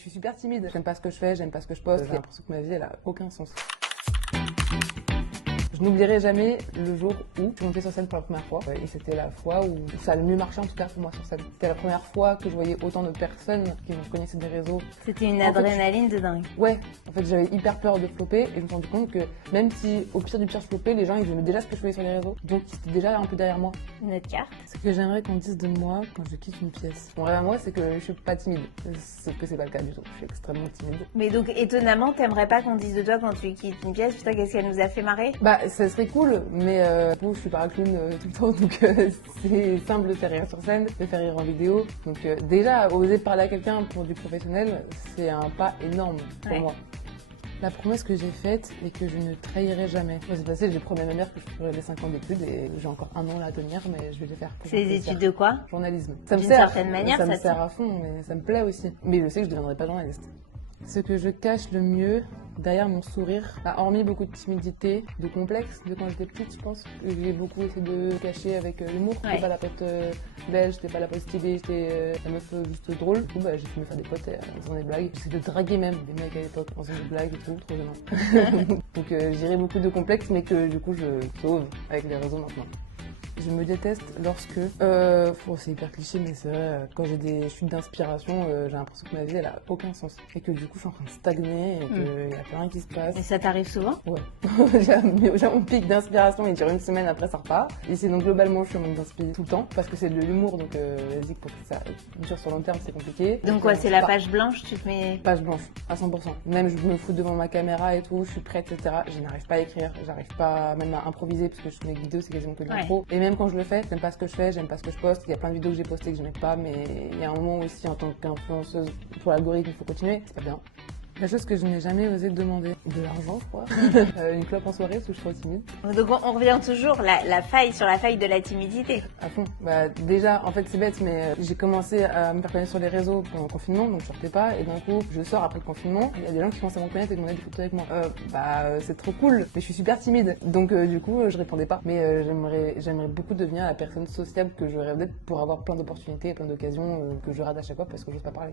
Je suis super timide, j'aime pas ce que je fais, j'aime pas ce que je poste. J'ai l'impression que ma vie elle a aucun sens. Je n'oublierai jamais le jour où je suis montée sur scène pour la première fois. Et c'était la fois où ça a le mieux marché en tout cas pour moi sur scène. C'était la première fois que je voyais autant de personnes qui me connaissaient des réseaux. C'était une adrénaline de dingue. Ouais, en fait j'avais hyper peur de flopper et je me suis rendu compte que même si au pire du pire je floppais, les gens ils aimaient déjà ce que je faisais sur les réseaux. Donc c'était déjà un peu derrière moi. Notre carte. Ce que j'aimerais qu'on dise de moi quand je quitte une pièce. Mon rêve à moi c'est que je suis pas timide. Sauf que c'est pas le cas du tout. Je suis extrêmement timide. Mais donc étonnamment, t'aimerais pas qu'on dise de toi quand tu quittes une pièce, putain qu'est-ce qu'elle nous a fait marrer? Bah ça serait cool, mais bon, je suis pas un clown tout le temps, donc c'est simple de faire rire sur scène, de faire rire en vidéo. Donc déjà, oser parler à quelqu'un pour du professionnel, c'est un pas énorme pour moi. La promesse que j'ai faite et que je ne trahirai jamais. C'est passé, j'ai promis à ma mère que je ferais les 5 ans d'études et j'ai encore un an là à tenir, mais je vais les faire. C'est des études de quoi? Journalisme. Ça me D'une sert, certaine manière, ça me sert à fond, mais ça me plaît aussi. Mais je sais que je ne deviendrai pas journaliste. Ce que je cache le mieux derrière mon sourire, hormis beaucoup de timidité, de complexe de quand j'étais petite, je pense, que j'ai beaucoup essayé de cacher avec l'humour. J'étais pas la pote belle, j'étais pas la pote stylée, j'étais la meuf juste drôle. Du coup, j'ai pu me faire des potes en faisant des blagues. J'essayais de draguer même des mecs à l'époque en faisant des blagues et tout, trop gênant. Donc j'irai beaucoup de complexes, mais que du coup je sauve avec les réseaux maintenant. Je me déteste lorsque, c'est hyper cliché mais c'est vrai, quand j'ai des chutes d'inspiration, j'ai l'impression que ma vie elle a aucun sens et que du coup je suis en train de stagner et qu'il n'y a plus rien qui se passe. Et ça t'arrive souvent? Ouais. J'ai mon pic d'inspiration, il dure une semaine, après ça repart. Et sinon globalement je suis en manque d'inspiration tout le temps parce que c'est de l'humour donc vas-y pour que ça dure sur long terme c'est compliqué. Donc quoi, c'est la page blanche, tu te mets... Page blanche, à 100%. Même je me fous devant ma caméra et tout, je suis prête etc. Je n'arrive pas à écrire, j'arrive pas même à improviser parce que je fais mes vidéos c'est quasiment que de l'impro. Et même quand je le fais, j'aime pas ce que je fais, j'aime pas ce que je poste. Il y a plein de vidéos que j'ai postées que j'aimais pas, mais il y a un moment aussi en tant qu'influenceuse pour l'algorithme, il faut continuer, c'est pas bien. La chose que je n'ai jamais osé demander, de l'argent je crois, une clope en soirée parce que je suis trop timide. Donc on revient toujours la faille sur la faille de la timidité. À fond. Déjà, en fait c'est bête, mais j'ai commencé à me faire connaître sur les réseaux pendant le confinement, donc je sortais pas, et d'un coup je sors après le confinement, il y a des gens qui commencent à me connaître et demander des photos avec moi. C'est trop cool, mais je suis super timide, donc du coup je répondais pas. Mais j'aimerais beaucoup devenir la personne sociable que je rêve d'être pour avoir plein d'opportunités et plein d'occasions que je rate à chaque fois parce que j'ose pas parler.